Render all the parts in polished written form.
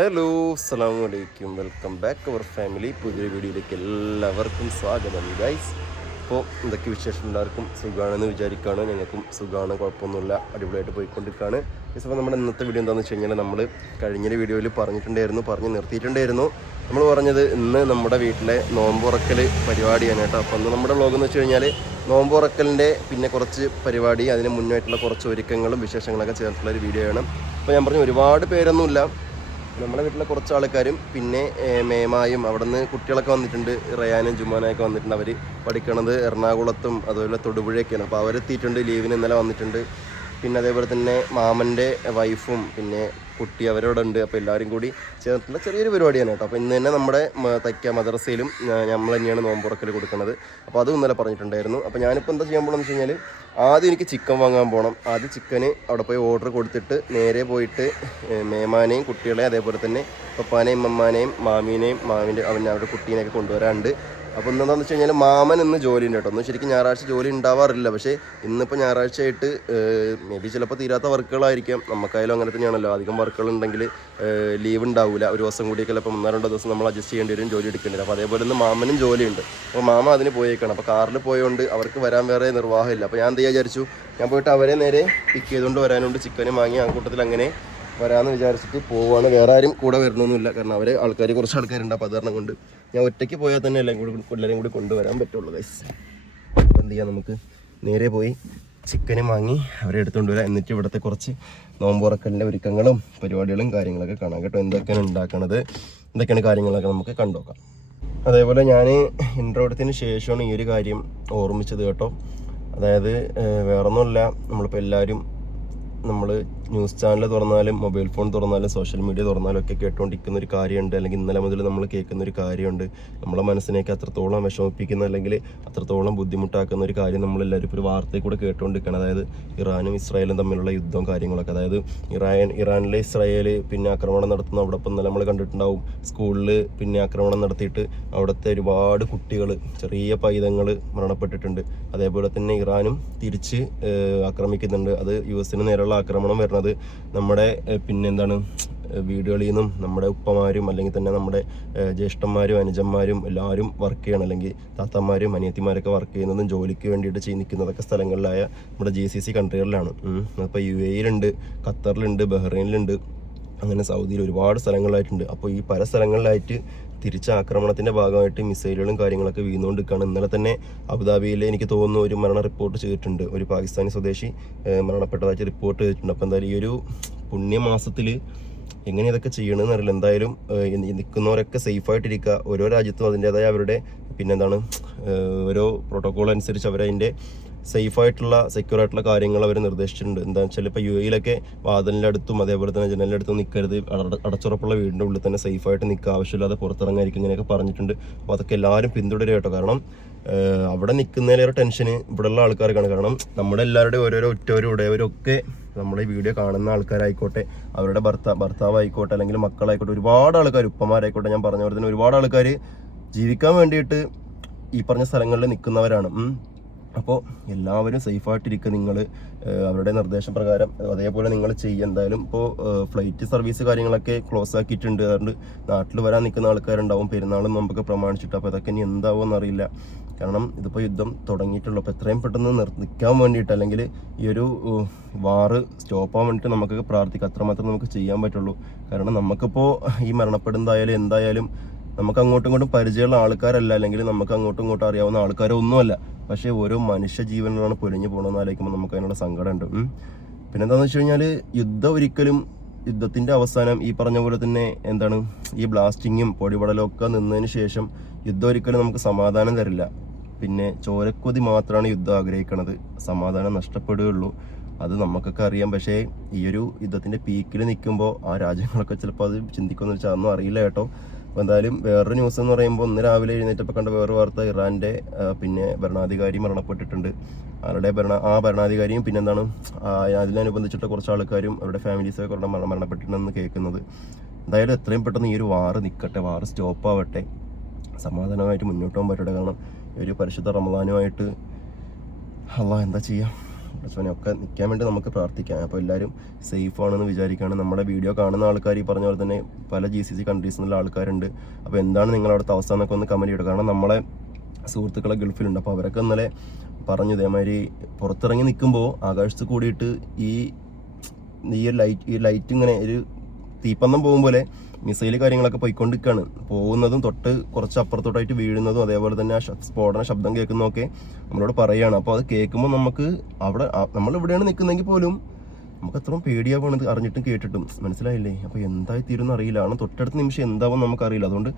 Hello അസ്സലാമു അലൈക്കും, welcome back അവർ family. പുതിയൊരു വീഡിയോയിലേക്ക് എല്ലാവർക്കും സ്വാഗതം ഗൈസ്. അപ്പോൾ എന്തൊക്കെ വിശേഷം? എല്ലാവർക്കും സുഖമാണെന്ന് വിചാരിക്കുകയാണ്. ഞങ്ങൾക്കും സുഖമാണ്, കുഴപ്പമൊന്നുമില്ല, അടിപൊളിയായിട്ട് പോയിക്കൊണ്ടിരിക്കുകയാണ്. അപ്പോൾ നമ്മുടെ ഇന്നത്തെ വീഡിയോ എന്താണെന്ന് വെച്ച് കഴിഞ്ഞാൽ, നമ്മൾ കഴിഞ്ഞ വീഡിയോയിൽ പറഞ്ഞ് നിർത്തിയിട്ടുണ്ടായിരുന്നു. നമ്മൾ പറഞ്ഞത് ഇന്ന് നമ്മുടെ വീട്ടിലെ നോമ്പുറക്കൽ പരിപാടിയാണ് കേട്ടോ. അപ്പോൾ അന്ന് നമ്മുടെ വ്ളോഗ് എന്ന് വെച്ച് കഴിഞ്ഞാൽ നോമ്പുറക്കലിൻ്റെ പിന്നെ കുറച്ച് പരിപാടി, അതിന് മുന്നായിട്ടുള്ള കുറച്ച് ഒരുക്കങ്ങളും വിശേഷങ്ങളൊക്കെ ചേർത്തുള്ള ഒരു വീഡിയോ ആണ്. അപ്പോൾ ഞാൻ പറഞ്ഞു ഒരുപാട് പേരൊന്നുമില്ല, നമ്മുടെ വീട്ടിലെ കുറച്ച് ആൾക്കാരും പിന്നെ മേമായും അവിടെ നിന്ന് കുട്ടികളൊക്കെ വന്നിട്ടുണ്ട്. റയാനും ജുമാനയൊക്കെ വന്നിട്ടുണ്ട്. അവർ പഠിക്കണത് എറണാകുളത്തും അതുപോലെ തൊടുപുഴയൊക്കെയാണ്. അപ്പോൾ അവരെത്തിയിട്ടുണ്ട്, ലീവിന് ഇന്നലെ വന്നിട്ടുണ്ട്. പിന്നെ അതേപോലെ തന്നെ മാമൻ്റെ വൈഫും പിന്നെ കുട്ടി അവരോട് ഉണ്ട്. അപ്പോൾ എല്ലാവരും കൂടി ചേർത്തുള്ള ചെറിയൊരു പരിപാടിയാണ് കേട്ടോ. അപ്പോൾ ഇന്ന് തന്നെ നമ്മുടെ തയ്ക്ക മദ്രസയിലും നമ്മൾ തന്നെയാണ് നോമ്പുറക്കൽ കൊടുക്കുന്നത്. അപ്പോൾ അതും ഇന്നലെ പറഞ്ഞിട്ടുണ്ടായിരുന്നു. അപ്പോൾ ഞാനിപ്പോൾ എന്താ ചെയ്യാൻ പോകണമെന്ന് വെച്ച് കഴിഞ്ഞാൽ, ആദ്യം എനിക്ക് ചിക്കൻ വാങ്ങാൻ പോകണം. ആദ്യം ചിക്കന് അവിടെ പോയി ഓർഡർ കൊടുത്തിട്ട് നേരെ പോയിട്ട് മേമാനെയും കുട്ടികളെയും അതേപോലെ തന്നെ പപ്പാനെയും മമ്മാനെയും മാമീനെയും അവരുടെ കുട്ടീനെയൊക്കെ കൊണ്ടുവരാറുണ്ട്. അപ്പോൾ എന്താണെന്ന് വെച്ച് കഴിഞ്ഞാൽ മാമൻ ഇന്ന് ജോലി ഉണ്ട് കേട്ടോ. ഒന്നും ശരിക്കും ഞായറാഴ്ച ജോലി ഉണ്ടാവാറില്ല. പക്ഷേ ഇന്നിപ്പോൾ ഞായറാഴ്ച ആയിട്ട് മേ ബി ചിലപ്പോൾ തീരാത്ത വർക്കുകളായിരിക്കാം. നമുക്കായാലും അങ്ങനെ തന്നെയാണല്ലോ, അധികം വർക്കുകൾ ഉണ്ടെങ്കിൽ ലീവ് ഉണ്ടാവില്ല. ഒരു ദിവസം കൂടിയൊക്കെ ചിലപ്പോൾ 1-2 ദിവസം നമ്മൾ അഡ്ജസ്റ്റ് ചെയ്യേണ്ടി വരും, ജോലി എടുക്കേണ്ടി വരും. അപ്പോൾ അതേപോലെ ഇന്ന് മാമനും ജോലിയുണ്ട്. അപ്പോൾ മാമ അതിന് പോയേക്കാണ്. അപ്പോൾ കാറിൽ പോയതുകൊണ്ട് അവർക്ക് വരാൻ വേറെ നിർവാഹമില്ല. അപ്പോൾ ഞാൻ എന്ത് വിചാരിച്ചു, ഞാൻ പോയിട്ട് അവരെ നേരെ പിക്ക് ചെയ്തുകൊണ്ട് വരാനുണ്ട്. ചിക്കനും വാങ്ങി ആ കൂട്ടത്തിൽ അങ്ങനെ വരാമെന്ന് വിചാരിച്ചിട്ട് പോവുകയാണ്. വേറെ ആരും കൂടെ വരണമെന്നില്ല, കാരണം അവർ കുറച്ച് ആൾക്കാരുണ്ട്. അപ്പോൾ അത് കൊണ്ട് ഞാൻ ഒറ്റയ്ക്ക് പോയാൽ തന്നെ എല്ലാവരും കൂടി കൊണ്ടുവരാൻ പറ്റുള്ളൂ ഗൈസ്. അപ്പോൾ എന്ത് ചെയ്യാം, നമുക്ക് നേരെ പോയി ചിക്കനും വാങ്ങി അവരെ എടുത്തുകൊണ്ട് വരാം. എന്നിട്ട് ഇവിടുത്തെ കുറച്ച് നോമ്പുറക്കലിൻ്റെ ഒരുക്കങ്ങളും പരിപാടികളും കാര്യങ്ങളൊക്കെ കാണാം കേട്ടോ. എന്തൊക്കെയാണ് ഉണ്ടാക്കണത്, എന്തൊക്കെയാണ് കാര്യങ്ങളൊക്കെ നമുക്ക് കണ്ടുനോക്കാം. അതേപോലെ ഞാൻ ഇൻട്രോ എടുത്തതിന് ശേഷമാണ് ഈ ഒരു കാര്യം ഓർമ്മിച്ചത് കേട്ടോ. അതായത് വേറൊന്നുമില്ല, നമ്മളിപ്പോൾ എല്ലാവരും നമ്മൾ ന്യൂസ് ചാനൽ തുറന്നാലും മൊബൈൽ ഫോൺ തുറന്നാലും സോഷ്യൽ മീഡിയ തുറന്നാലും ഒക്കെ കേട്ടുകൊണ്ടിരിക്കുന്ന ഒരു കാര്യമുണ്ട്, അല്ലെങ്കിൽ ഇന്നലെ മുതൽ നമ്മൾ കേൾക്കുന്ന ഒരു കാര്യമുണ്ട്. നമ്മളെ മനസ്സിനേക്ക് അത്രത്തോളം വിഷമിപ്പിക്കുന്ന അല്ലെങ്കിൽ അത്രത്തോളം ബുദ്ധിമുട്ടാക്കുന്ന ഒരു കാര്യം നമ്മളെല്ലാവരും ഇപ്പോൾ ഒരു വാർത്തയിൽ കൂടെ കേട്ടുകൊണ്ടിരിക്കുകയാണ്. അതായത് ഇറാനും ഇസ്രായേലും തമ്മിലുള്ള യുദ്ധവും കാര്യങ്ങളൊക്കെ. അതായത് ഇറാനിലെ ഇസ്രായേൽ പിന്നെ ആക്രമണം നടത്തുന്ന അവിടെ ഇപ്പം ഇന്നലെ നമ്മൾ കണ്ടിട്ടുണ്ടാവും, സ്കൂളിൽ പിന്നെ ആക്രമണം നടത്തിയിട്ട് അവിടുത്തെ ഒരുപാട് കുട്ടികൾ, ചെറിയ പൈതങ്ങൾ മരണപ്പെട്ടിട്ടുണ്ട്. അതേപോലെ തന്നെ ഇറാനും തിരിച്ച് ആക്രമിക്കുന്നുണ്ട്. അത് US നേരെയുള്ള ആക്രമണം വരുന്നത് നമ്മുടെ പിന്നെന്താണ് വീടുകളിൽ നിന്നും നമ്മുടെ ഉപ്പമാരും അല്ലെങ്കിൽ തന്നെ നമ്മുടെ ജ്യേഷ്ഠന്മാരും അനുജന്മാരും എല്ലാവരും വർക്ക് ചെയ്യണം, അല്ലെങ്കിൽ താത്തമാരും അനിയത്തിമാരൊക്കെ വർക്ക് ചെയ്യുന്നതും ജോലിക്ക് വേണ്ടിയിട്ട് നിൽക്കുന്നതൊക്കെ സ്ഥലങ്ങളിലായ നമ്മുടെ GCC കൺട്രികളിലാണ്. അപ്പോൾ UAE-യിലുണ്ട്, ഖത്തറിലുണ്ട്, ബഹ്റൈനിലുണ്ട്, അങ്ങനെ സൗദിയിൽ ഒരുപാട് സ്ഥലങ്ങളിലായിട്ടുണ്ട്. അപ്പോൾ ഈ പല സ്ഥലങ്ങളിലായിട്ട് തിരിച്ച ആക്രമണത്തിൻ്റെ ഭാഗമായിട്ട് മിസൈലുകളും കാര്യങ്ങളൊക്കെ വീണുകൊണ്ടിരിക്കുകയാണ്. ഇന്നലെ തന്നെ അബുദാബിയിൽ എനിക്ക് തോന്നുന്നു ഒരു മരണ റിപ്പോർട്ട് ചെയ്തിട്ടുണ്ട്. ഒരു പാകിസ്ഥാനി സ്വദേശി മരണപ്പെട്ടതായിട്ട് റിപ്പോർട്ട് ചെയ്തിട്ടുണ്ട്. അപ്പോൾ എന്തായാലും ഈ ഒരു പുണ്യമാസത്തിൽ എങ്ങനെ ഇതൊക്കെ ചെയ്യണമെന്ന് അറിയില്ല. എന്തായാലും നിൽക്കുന്നവരൊക്കെ സേഫായിട്ടിരിക്കുക. ഓരോ രാജ്യത്തും അതിൻ്റേതായ അവരുടെ പിന്നെന്താണ് ഓരോ പ്രോട്ടോക്കോൾ അനുസരിച്ച് അവരതിൻ്റെ സേഫായിട്ടുള്ള സെക്യൂർ ആയിട്ടുള്ള കാര്യങ്ങൾ അവർ നിർദ്ദേശിച്ചിട്ടുണ്ട്. എന്താണെന്ന് വെച്ചാൽ ഇപ്പോൾ UAE-യിലൊക്കെ വാതിലിൻ്റെ അടുത്തും അതേപോലെ തന്നെ ജനലിൻ്റെ അടുത്തും നിൽക്കരുത്, അടച്ചുറപ്പുള്ള വീടിൻ്റെ ഉള്ളിൽ തന്നെ സേഫായിട്ട് നിൽക്കുക, ആവശ്യമില്ലാതെ പുറത്തിറങ്ങാതിരിക്കും, ഇങ്ങനെയൊക്കെ പറഞ്ഞിട്ടുണ്ട്. അപ്പോൾ അതൊക്കെ എല്ലാവരും പിന്തുടരുക കേട്ടോ. കാരണം അവിടെ നിൽക്കുന്നതിലേറെ ടെൻഷന് ഇവിടെയുള്ള ആൾക്കാർക്കാണ്. കാരണം നമ്മുടെ എല്ലാവരുടെയും ഓരോരോ ഉറ്റവരും ഉടയവരും ഒക്കെ നമ്മുടെ ഈ വീഡിയോ കാണുന്ന ആൾക്കാരായിക്കോട്ടെ, അവരുടെ ഭർത്താവായിക്കോട്ടെ അല്ലെങ്കിൽ മക്കളായിക്കോട്ടെ, ഒരുപാട് ആൾക്കാർ, ഉപ്പമാരായിക്കോട്ടെ, ഞാൻ പറഞ്ഞ പോലെ തന്നെ ഒരുപാട് ആൾക്കാർ ജീവിക്കാൻ വേണ്ടിയിട്ട് ഈ പറഞ്ഞ സ്ഥലങ്ങളിൽ നിൽക്കുന്നവരാണ്. അപ്പോൾ എല്ലാവരും സേഫായിട്ടിരിക്കുക. നിങ്ങൾ അവരുടെ നിർദ്ദേശപ്രകാരം അതേപോലെ നിങ്ങൾ ചെയ്യുക. എന്തായാലും ഇപ്പോൾ ഫ്ലൈറ്റ് സർവീസ് കാര്യങ്ങളൊക്കെ ക്ലോസ് ആക്കിയിട്ടുണ്ട്. അതുകൊണ്ട് നാട്ടിൽ വരാൻ നിൽക്കുന്ന ആൾക്കാരുണ്ടാവും, പെരുന്നാളും നമുക്ക് പ്രമാണിച്ചിട്ട്. അപ്പോൾ അതൊക്കെ ഇനി എന്താവുമെന്ന് അറിയില്ല. കാരണം ഇതിപ്പോൾ യുദ്ധം തുടങ്ങിയിട്ടുള്ളൂ. അപ്പോൾ എത്രയും പെട്ടെന്ന് നിൽക്കാൻ വേണ്ടിയിട്ട് അല്ലെങ്കിൽ ഈ ഒരു വാറ് സ്റ്റോപ്പ് ആവാൻ വേണ്ടിയിട്ട് നമുക്കൊക്കെ പ്രാർത്ഥിക്കാം. അത്രമാത്രം നമുക്ക് ചെയ്യാൻ പറ്റുള്ളൂ. കാരണം നമുക്കിപ്പോൾ ഈ മരണപ്പെടുന്നതായാലും എന്തായാലും നമുക്ക് അങ്ങോട്ടും ഇങ്ങോട്ടും പരിചയമുള്ള ആൾക്കാരല്ല, അല്ലെങ്കിൽ നമുക്ക് അങ്ങോട്ടും ഇങ്ങോട്ടും അറിയാവുന്ന ആൾക്കാരൊന്നുമല്ല. പക്ഷേ ഓരോ മനുഷ്യ ജീവനുകളാണ് പൊലിഞ്ഞു പോകണമെന്ന് ആലോചിക്കുമ്പോൾ നമുക്ക് അതിനുള്ള സങ്കടമുണ്ട്. പിന്നെന്താണെന്ന് വെച്ച് കഴിഞ്ഞാൽ യുദ്ധത്തിൻ്റെ അവസാനം ഈ പറഞ്ഞ പോലെ തന്നെ എന്താണ് ഈ ബ്ലാസ്റ്റിങ്ങും പൊടിപടലും ഒക്കെ നിന്നതിന് ശേഷം യുദ്ധം ഒരിക്കലും നമുക്ക് സമാധാനം തരില്ല. പിന്നെ ചോരക്കൊതി മാത്രമാണ് യുദ്ധം ആഗ്രഹിക്കുന്നത്, സമാധാനം നഷ്ടപ്പെടുകയുള്ളൂ. അത് നമുക്കൊക്കെ അറിയാം. പക്ഷേ ഈ ഒരു യുദ്ധത്തിൻ്റെ പീക്കിൽ നിൽക്കുമ്പോൾ ആ രാജ്യങ്ങളൊക്കെ ചിലപ്പോൾ അത് ചിന്തിക്കുമെന്ന് വെച്ചാൽ അതൊന്നും അറിയില്ല കേട്ടോ. അപ്പോൾ എന്തായാലും വേറൊരു ന്യൂസ് എന്ന് പറയുമ്പോൾ ഇന്ന് രാവിലെ എഴുന്നേറ്റപ്പോൾ കണ്ട വേറൊരു വാർത്ത, ഇറാൻ്റെ പിന്നെ ഭരണാധികാരി മരണപ്പെട്ടിട്ടുണ്ട്. അവരുടെ ഭരണാധികാരിയും പിന്നെന്താണ് അതിനനുബന്ധിച്ചിട്ട് കുറച്ച് ആൾക്കാരും അവരുടെ ഫാമിലീസൊക്കെ കുറേ മരണപ്പെട്ടിട്ടുണ്ടെന്ന് കേൾക്കുന്നത്. എന്തായാലും എത്രയും പെട്ടെന്ന് ഈ ഒരു വാറ് നിൽക്കട്ടെ, വാറ് സ്റ്റോപ്പ് ആവട്ടെ, സമാധാനമായിട്ട് മുന്നോട്ട് പോകാൻ പറ്റട്ടെ. കാരണം ഒരു പരിശുദ്ധ റമദാനുമായിട്ട് അള്ളാഹ് എന്താ ചെയ്യുക, പക്ഷേ ഒക്കെ നിൽക്കാൻ വേണ്ടി നമുക്ക് പ്രാർത്ഥിക്കാം. അപ്പോൾ എല്ലാവരും സേഫ് ആണെന്ന് വിചാരിക്കുകയാണ്. നമ്മുടെ വീഡിയോ കാണുന്ന ആൾക്കാർ ഈ പറഞ്ഞ പോലെ തന്നെ പല GCC കൺട്രീസിൽ നിന്നുള്ള ആൾക്കാരുണ്ട്. അപ്പോൾ എന്താണ് നിങ്ങളുടെ അവിടുത്തെ അവസ്ഥ എന്നൊക്കെ ഒന്ന് കമൻറ്റ് ചെയ്യുക. കാരണം നമ്മളെ സുഹൃത്തുക്കളെ ഗൾഫിലുണ്ട്. അപ്പോൾ അവരൊക്കെ ഇന്നലെ പറഞ്ഞു ഇതേമാതിരി പുറത്തിറങ്ങി നിൽക്കുമ്പോൾ ആകാശത്ത് കൂടിയിട്ട് ഈ ലൈറ്റ് ഇങ്ങനെ ഒരു തീപ്പന്തം പോകും പോലെ മിസൈൽ കാര്യങ്ങളൊക്കെ പോയിക്കൊണ്ടിരിക്കുകയാണ്. പോകുന്നതും തൊട്ട് കുറച്ച് അപ്പുറത്തോട്ടായിട്ട് വീഴുന്നതും അതേപോലെ തന്നെ ആ സ്ഫോടന ശബ്ദം കേൾക്കുന്നതൊക്കെ നമ്മളോട് പറയുകയാണ്. അപ്പോൾ അത് കേൾക്കുമ്പോൾ നമുക്ക് അവിടെ നമ്മളിവിടെയാണ് നിൽക്കുന്നതെങ്കിൽ പോലും നമുക്ക് അത്രയും പേടിയാവുന്നത് അറിഞ്ഞിട്ടും കേട്ടിട്ടും, മനസ്സിലായില്ലേ? അപ്പോൾ എന്തായി തീരുമെന്ന് അറിയില്ല. കാരണം തൊട്ടടുത്ത നിമിഷം എന്താവും നമുക്കറിയില്ല. അതുകൊണ്ട്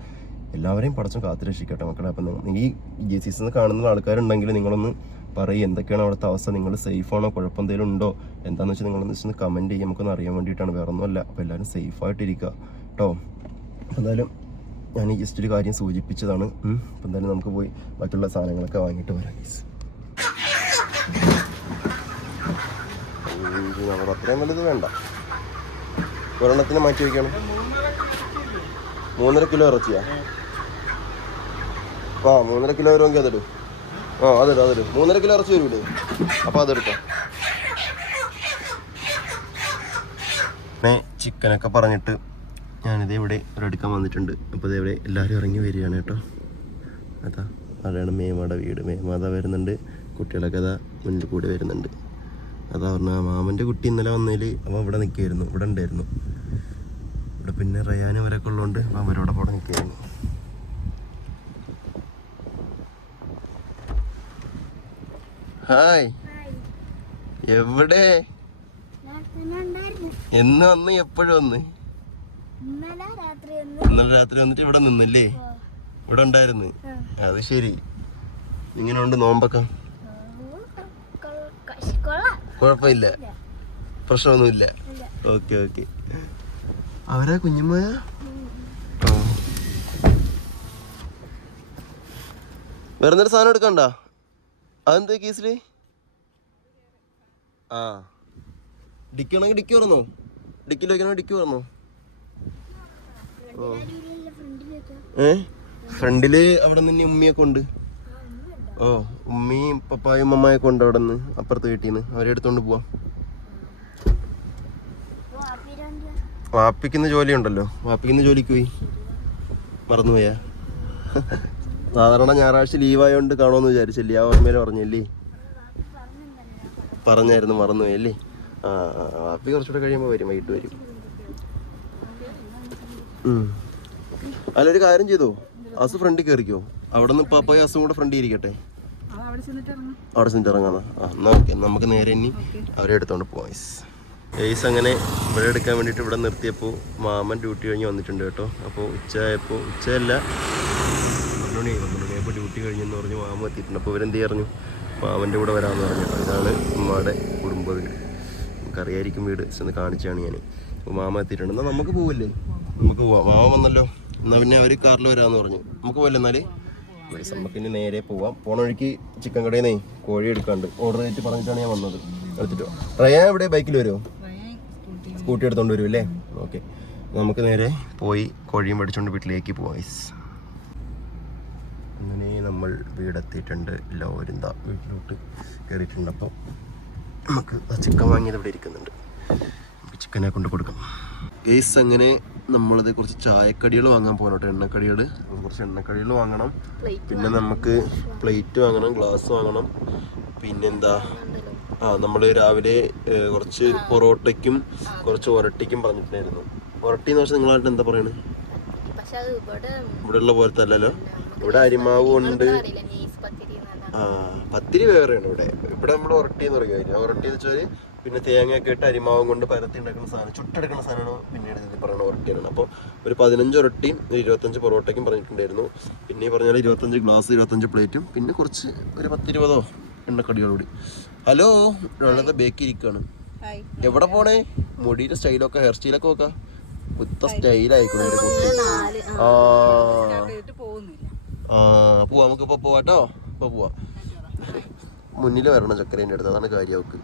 എല്ലാവരെയും പടച്ചും കാത്തുരക്ഷിക്കട്ടെ മക്കളെ. അപ്പം ഈ GCC കാണുന്ന ആൾക്കാരുണ്ടെങ്കിൽ നിങ്ങളൊന്ന് പറയും എന്തൊക്കെയാണ് അവിടുത്തെ അവസ്ഥ, നിങ്ങൾ സേഫാണോ, കുഴപ്പം എന്തെങ്കിലും ഉണ്ടോ എന്താണെന്ന് വെച്ചാൽ നിങ്ങളൊന്ന് വെച്ചൊന്ന് കമൻറ്റ് ചെയ്യും, നമുക്കൊന്ന് അറിയാൻ വേണ്ടിയിട്ടാണ്, വേറെ ഒന്നുമല്ല. അപ്പോൾ എല്ലാവരും സേഫായിട്ടിരിക്കുക കേട്ടോ. എന്തായാലും ഞാൻ ഈ ജസ്റ്റ് ഒരു കാര്യം സൂചിപ്പിച്ചതാണ്. അപ്പം എന്തായാലും നമുക്ക് പോയി മറ്റുള്ള സാധനങ്ങളൊക്കെ വാങ്ങിയിട്ട് വരാം. അത്രയും വലുത് വേണ്ട, ഒരെണ്ണത്തിന് മാറ്റി വയ്ക്കണം. 3.5 കിലോ ഇറച്ചിയാ? 3.5 കിലോ വരുമെങ്കിൽ അതിടും. അതിടും 3.5 കിലോ ഇറച്ചി വരൂലേ? അപ്പോൾ അതെടുക്കാം. ചിക്കനൊക്കെ പറഞ്ഞിട്ട് ഞാനിത് ഇവിടെ എടുക്കാൻ വന്നിട്ടുണ്ട്. അപ്പോൾ ഇതേവിടെ എല്ലാവരും ഇറങ്ങി വരികയാണ് കേട്ടോ. അതാണ് മേമാടെ വീട്. മേമാത വരുന്നുണ്ട്, കുട്ടികളൊക്കെ അതാ മുന്നിൽ കൂടി വരുന്നുണ്ട്. അതാ പറഞ്ഞാൽ മാമൻ്റെ കുട്ടി ഇന്നലെ വന്നതിൽ അവൻ ഇവിടെ നിൽക്കുകയായിരുന്നു, ഇവിടെ ഉണ്ടായിരുന്നു. ഇവിടെ പിന്നെ റയാനും അവരൊക്കെ ഉള്ളതുകൊണ്ട് അവരോടെ കൂടെ നിൽക്കുകയായിരുന്നു. ഹായ്, എവിടെ? എന്ന് വന്ന് എപ്പോഴും വന്ന്? ഇന്നലെ രാത്രി വന്നിട്ട് ഇവിടെ നിന്നല്ലേ? ഇവിടെ ഉണ്ടായിരുന്നു. അത് ശരി. ഇങ്ങനെ ഉണ്ട് നോമ്പൊക്കെ? കുഴപ്പമില്ല, പ്രശ്നമൊന്നുമില്ല. ഓക്കെ. അവരാ കുഞ്ഞുമായ? വേറെ എന്തൊരു സാധനം എടുക്കണ്ട? അതെന്താ കേസില്? ഡിക്കാണെങ്കിൽ ഡിക്കി പറഞ്ഞോ, ഡിക്കിൽ വെക്കണോ ഡിക്കി പറഞ്ഞോ? ഫ്രണ്ടില് അവിടെ നിന്ന് ഉമ്മിയൊക്കെ ഉണ്ട്. ഉമ്മയും പപ്പായും അമ്മയൊക്കെ ഉണ്ട് അവിടെ നിന്ന്, അപ്പുറത്ത് വീട്ടിൽ നിന്ന്. അവരെ എടുത്തോണ്ട് പോവാം. വാപ്പിക്കുന്ന ജോലി ഉണ്ടല്ലോ, വാപ്പിക്കുന്ന ജോലിക്ക് പോയി. മറന്നുപോയാ? സാധാരണ ഞായറാഴ്ച ലീവായോണ്ട് കാണുമെന്ന് വിചാരിച്ചല്ലേ? ആ ഓർമ്മയിൽ പറഞ്ഞല്ലേ? പറഞ്ഞായിരുന്നു, മറന്നുപോയല്ലേ? വാപ്പി കുറച്ചുകൂടെ കഴിയുമ്പോൾ വരും, വൈകിട്ട് വരും. അല്ലൊരു കാര്യം ചെയ്തോ, അസു ഫ്രണ്ടിൽ കയറിക്കോ. അവിടെ നിന്ന് പപ്പായ അസും കൂടെ ഫ്രണ്ടിൽ ഇരിക്കട്ടെ. അവിടെ ചെന്നിട്ട് ഇറങ്ങാന്നാ? എന്നാ ഓക്കെ, നമുക്ക് നേരെ ഇനി അവരെ എടുത്തോണ്ട് പോവാം. ഗൈസ് അങ്ങനെ ഇവിടെ എടുക്കാൻ വേണ്ടിയിട്ട് ഇവിടെ നിർത്തിയപ്പോൾ മാമൻ ഡ്യൂട്ടി കഴിഞ്ഞ് വന്നിട്ടുണ്ട് കേട്ടോ. അപ്പോൾ ഉച്ചയല്ല 12 മണിയായപ്പോൾ ഡ്യൂട്ടി കഴിഞ്ഞെന്ന് പറഞ്ഞ് മാമൻ എത്തിയിട്ടുണ്ട്. അപ്പോൾ ഇവരെന്ത് പറഞ്ഞു, മാമൻ്റെ കൂടെ വരാമെന്ന് പറഞ്ഞു. ഇതാണ് ഉമ്മയുടെ കുടുംബ വീട്, നമുക്കറിയായിരിക്കും വീട്, ചെന്ന് കാണിച്ചാണ് ഞാൻ. അപ്പോൾ മാമ എത്തിയിട്ടുണ്ട്. എന്നാൽ നമുക്ക് പോവില്ലേ? നമുക്ക് പോവാം. മാമ വന്നല്ലോ, എന്നാൽ പിന്നെ അവർ കാറിൽ വരാമെന്ന് പറഞ്ഞു. നമുക്ക് പോവല്ലേ? എന്നാൽ നമുക്ക് ഇനി നേരെ പോവാം. പോണ വഴിക്ക് ചിക്കൻ കടയിൽ നിന്നേ കോഴി എടുക്കാണ്ട് ഓർഡർ ചെയ്തിട്ട് പറഞ്ഞിട്ടാണ് ഞാൻ വന്നത്. എടുത്തിട്ടോ. റയാൻ എവിടെ? ബൈക്കിൽ വരുമോ? സ്കൂട്ടി എടുത്തോണ്ട് വരും അല്ലേ? ഓക്കെ, നമുക്ക് നേരെ പോയി കോഴിയും പഠിച്ചുകൊണ്ട് വീട്ടിലേക്ക് പോവാം. അങ്ങനെ നമ്മൾ വീടെത്തിയിട്ടുണ്ട്. എല്ലാവരും വീട്ടിലോട്ട് കയറിയിട്ടുണ്ട്. അപ്പോൾ നമുക്ക് ചിക്കൻ വാങ്ങിയത് ഇവിടെ ഇരിക്കുന്നുണ്ട്, നമുക്ക് ചിക്കനെ കൊണ്ട് കൊടുക്കാം. ഗെയ്സ് അങ്ങനെ നമ്മളിത് കുറച്ച് ചായക്കടികൾ വാങ്ങാൻ പോകണം. എണ്ണക്കടികൾ, കുറച്ച് എണ്ണക്കടികൾ വാങ്ങണം. പിന്നെ നമുക്ക് പ്ലേറ്റ് വാങ്ങണം, ഗ്ലാസ് വാങ്ങണം. പിന്നെന്താ, നമ്മൾ രാവിലെ കുറച്ച് പൊറോട്ടയ്ക്കും കുറച്ച് ഒരട്ടിക്കും പറഞ്ഞിട്ടുണ്ടായിരുന്നു. ഒരട്ടി എന്ന് വെച്ചാൽ നിങ്ങളായിട്ട് എന്താ പറയണത്? ഇവിടെ ഉള്ള പോലത്തെ അല്ലല്ലോ, ഇവിടെ അരിമാവ് കൊണ്ട്. പത്തിരി വേറെയാണ് ഇവിടെ. ഇവിടെ നമ്മൾ ഒരട്ടി എന്ന് പറയുക. ഒരട്ടി എന്ന് വെച്ചാൽ പിന്നെ തേങ്ങയൊക്കെ ഇട്ട് അരിമാവും കൊണ്ട് പരത്തി ഉണ്ടാക്കുന്ന സാധനം, ചുട്ടെടുക്കുന്ന സാധനമാണ് പിന്നീട് പറയുന്ന ഒരട്ടിയാണ്. അപ്പോൾ ഒരു 15 ഒരട്ടിയും 25 പൊറോട്ടയ്ക്കും പറഞ്ഞിട്ടുണ്ടായിരുന്നു. പിന്നെ ഈ പറഞ്ഞാൽ 25 ഗ്ലാസ്, 25 പ്ലേറ്റും, പിന്നെ കുറച്ച് ഒരു 10-20 എണ്ണക്കടികളൂടി. ഹലോ, വളരെ ബേക്ക് ഇരിക്കുകയാണ്. എവിടെ പോണേ? മുടിയുടെ സ്റ്റൈലൊക്കെ, ഹെയർ സ്റ്റൈലൊക്കെ നോക്കാം. കുത്ത സ്റ്റൈലായിക്കോട്ടെ എൻ്റെ കുട്ടി. പോവാം, നമുക്കിപ്പോൾ പോവാട്ടോ. ഇപ്പോൾ പോവാം. മുന്നിൽ വരണം ചക്കരേൻ്റെ അടുത്ത്, അതാണ് കാര്യം അവൾക്ക്.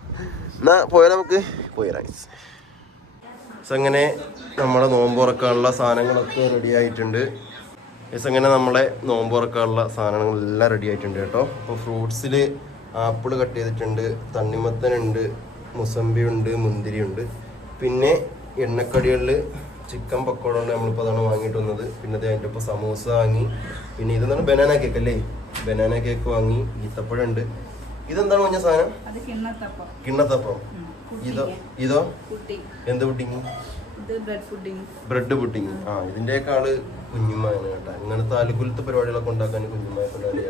എന്നാ പോയാൽ നമുക്ക് പോയി റൈസ്. അങ്ങനെ നമ്മളെ നോമ്പ് തുറക്കാനുള്ള സാധനങ്ങളൊക്കെ റെഡി ആയിട്ടുണ്ട്. അങ്ങനെ നമ്മളെ നോമ്പ് തുറക്കാനുള്ള സാധനങ്ങളെല്ലാം റെഡി ആയിട്ടുണ്ട് കേട്ടോ. അപ്പോൾ ഫ്രൂട്ട്സിൽ ആപ്പിൾ കട്ട് ചെയ്തിട്ടുണ്ട്, തണ്ണിമത്തനുണ്ട്, മുസമ്പി ഉണ്ട്, മുന്തിരി ഉണ്ട്. പിന്നെ എണ്ണക്കടികളിൽ ചിക്കൻ പക്കോട ഉണ്ട്, നമ്മളിപ്പോൾ അതാണ് വാങ്ങിയിട്ട് വന്നത്. പിന്നെ അതിൻ്റെ ഇപ്പോൾ സമൂസ വാങ്ങി. പിന്നെ ഇതെന്താണ് ബനാന കേക്ക് അല്ലേ, ബനാന കേക്ക് വാങ്ങി. ഈത്തപ്പഴം ഉണ്ട്. ഇതെന്താണ് പറഞ്ഞ സാധനം? കിണ്ണത്തപ്പം. ഇതോ എന്ത് പുഡിങ്? Bread pudding. ആ ഇതിൻ്റെയൊക്കെ ആള് കുഞ്ഞുമ്മയാണ് കേട്ടോ. ഇങ്ങനത്തെ അലുകുലത്തെ പരിപാടികളൊക്കെ ഉണ്ടാക്കാൻ കുഞ്ഞുമ്മയെ കൊണ്ടാണ്.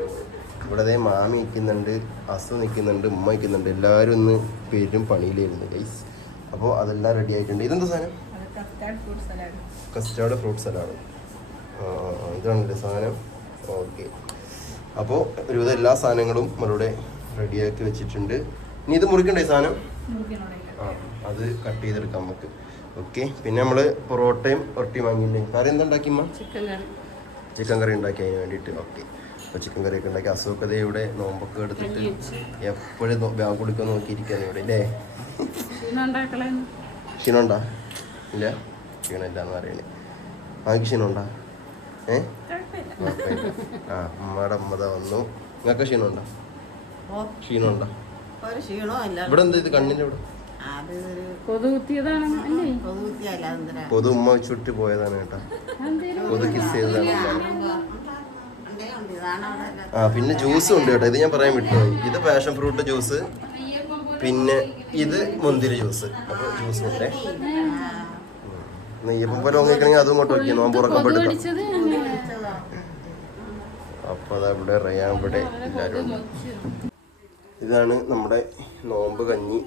ഇവിടെ അതേ മാമി നിൽക്കുന്നുണ്ട്, അസു നിൽക്കുന്നുണ്ട്, ഉമ്മ നിൽക്കുന്നുണ്ട്. എല്ലാവരും ഒന്ന് പേരും പണിയിലായിരുന്നു ഗൈസ്. അപ്പോൾ അതെല്ലാം റെഡി ആയിട്ടുണ്ട്. ഇതെന്താ സാധനം? Custard fruit salad. ഇതാണല്ലേ സാധനം. ഓക്കെ, അപ്പോൾ ഒരുവിധം എല്ലാ സാധനങ്ങളും നമ്മളിവിടെ റെഡിയാക്കി വെച്ചിട്ടുണ്ട്. ഇനി ഇത് മുറിക്കണ്ടേ സാധനം? ആ, അത് കട്ട് ചെയ്തെടുക്കാം നമുക്ക്. ഓക്കെ, പിന്നെ നമ്മൾ പൊറോട്ടയും റൊട്ടിയും വാങ്ങിയില്ലേ. കറി എന്താ ഉണ്ടാക്കിയമ്മ? ചിക്കൻ കറി ഉണ്ടാക്കി അതിന് വേണ്ടിയിട്ട്. ഓക്കെ, അപ്പോൾ ചിക്കൻ കറിയൊക്കെ ഉണ്ടാക്കി. അസുഖതയുടെ നോമ്പൊക്കെ എടുത്തിട്ട് എപ്പോഴും ബാങ്ക് കൊടുക്കാൻ നോക്കിയിരിക്കുകയാണ് ഇവിടെ അല്ലേ. ക്ഷീണമുണ്ടാ? ഇല്ല, ക്ഷീണമില്ലാന്ന് പറയണേ. ആൾക്ക് ക്ഷീണമുണ്ടാ? ആ, അമ്മയുടെ അമ്മത വന്നു. നിങ്ങൾക്ക് ക്ഷീണമുണ്ടോ? ക്ഷീണമുണ്ടോ? ഇവിടെ എന്താ ഇത് കണ്ണിൻ്റെ ഇവിടെ? കൊതു ഉമ്മ ചുട്ടി പോയതാണ് കേട്ടോ. കൊതു കിസ് ചെയ്തതാണ്. ആ, പിന്നെ ജ്യൂസും ഉണ്ട് കേട്ടോ. ഇത് ഞാൻ പറയാൻ വിട്ടുപോയി. ഇത് പാഷൻ ഫ്രൂട്ട് ജ്യൂസ്, പിന്നെ ഇത് മുന്തിരി ജ്യൂസ്. അപ്പോൾ ജ്യൂസ് ഉണ്ടേ. നെയ്യപ്പം പോലെ വാങ്ങിക്കണമെങ്കിൽ അതും ഇങ്ങോട്ട് വയ്ക്കും, നോമ്പ് തുറക്കുമ്പോൾ എടുക്കാം. അപ്പോൾ അതവിടെ റയാൻ ഇവിടെ എല്ലാവരും ഉണ്ട്. ഇതാണ് നമ്മുടെ നോമ്പ് കഞ്ഞി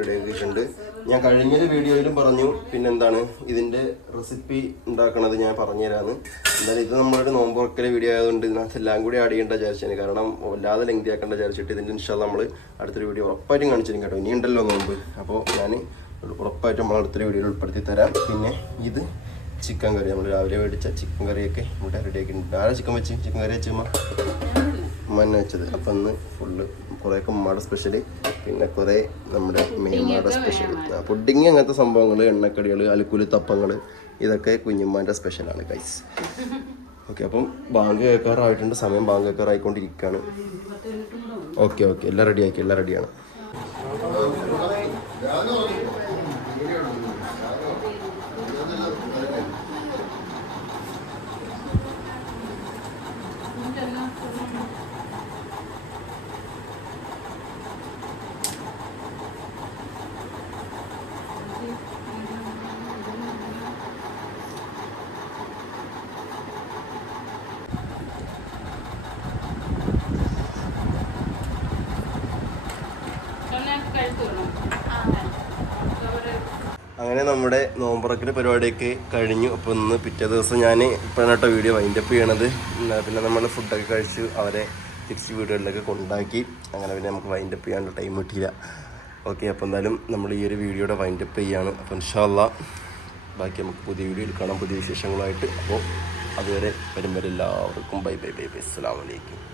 റെഡിയാക്കിയിട്ടുണ്ട്. ഞാൻ കഴിഞ്ഞൊരു വീഡിയോയിലും പറഞ്ഞു. പിന്നെന്താണ് ഇതിൻ്റെ റെസിപ്പി ഉണ്ടാക്കണത് ഞാൻ പറഞ്ഞുതരാമെന്ന്. എന്തായാലും ഇത് നമ്മളൊരു നോമ്പ് തുറക്കൽ വീഡിയോ ആയതുകൊണ്ട് ഇതിനകത്ത് എല്ലാം കൂടി ആഡ് ചെയ്യേണ്ട വിചാരിച്ചാണ്. കാരണം വല്ലാതെ ലെങ്തി ആക്കേണ്ട വിചാരിച്ചിട്ട് ഇതിൻ്റെ ഇൻഷാല്ലാ നമ്മൾ അടുത്തൊരു വീഡിയോ ഉറപ്പായിട്ടും കാണിച്ചിരിക്കും കേട്ടോ. ഇനി ഉണ്ടല്ലോ നോമ്പ്. അപ്പോൾ ഞാൻ ഉറപ്പായിട്ടും നമ്മൾ അടുത്തൊരു വീഡിയോയിൽ ഉൾപ്പെടുത്തി തരാം. പിന്നെ ഇത് ചിക്കൻ കറി, നമ്മൾ രാവിലെ മേടിച്ച ചിക്കൻ കറിയൊക്കെ ഇവിടെ റെഡിയാക്കിയിട്ടുണ്ട്. ആരാ ചിക്കൻ കറി വെച്ചുമ്മ? ഉമ്മ തന്നെ വെച്ചത്. അപ്പം ഇന്ന് ഫുള്ള് കുറേയൊക്കെ ഉമ്മയുടെ സ്പെഷ്യൽ, പിന്നെ കുറേ നമ്മുടെ മേമ്മയുടെ സ്പെഷ്യൽ. പുഡിങ് അങ്ങനത്തെ സംഭവങ്ങൾ, എണ്ണക്കടികൾ, അലുക്കുലി തപ്പങ്ങൾ, ഇതൊക്കെ കുഞ്ഞുമ്മാൻ്റെ സ്പെഷ്യലാണ് ഗൈസ്. ഓക്കെ, അപ്പം ബാങ്ക് കേൾക്കാറായിട്ടുണ്ട്. സമയം ബാങ്ക് കേൾക്കാറായിക്കൊണ്ടിരിക്കുകയാണ്. ഓക്കെ, എല്ലാം റെഡിയാണ്. അങ്ങനെ നമ്മുടെ നോമ്പുറക്കൽ പരിപാടിയൊക്കെ കഴിഞ്ഞു. അപ്പോൾ ഇന്ന് പിറ്റേ ദിവസം ഞാൻ ഇപ്പോഴാണ് കേട്ടോ വീഡിയോ വൈൻഡപ്പ് ചെയ്യണത്. പിന്നെ നമ്മൾ ഫുഡൊക്കെ കഴിച്ച് അവരെ തിരിച്ച് വീടുകളിലൊക്കെ കൊണ്ടാക്കി. അങ്ങനെ പിന്നെ നമുക്ക് വൈൻഡപ്പ് ചെയ്യാനുള്ള ടൈം കിട്ടിയില്ല. ഓക്കെ, അപ്പോൾ എന്തായാലും നമ്മൾ ഈ ഒരു വീഡിയോയുടെ വൈൻഡപ്പ് ചെയ്യാണ്. അപ്പോൾ ഇൻഷാ അല്ലാഹ് ബാക്കി നമുക്ക് പുതിയ വീഡിയോയിൽ കാണാം, പുതിയ വിശേഷങ്ങളായിട്ട്. അപ്പോൾ അതുവരെ വരുമ്പോൾ എല്ലാവർക്കും ബൈ. അസ്സലാമു അലൈക്കും.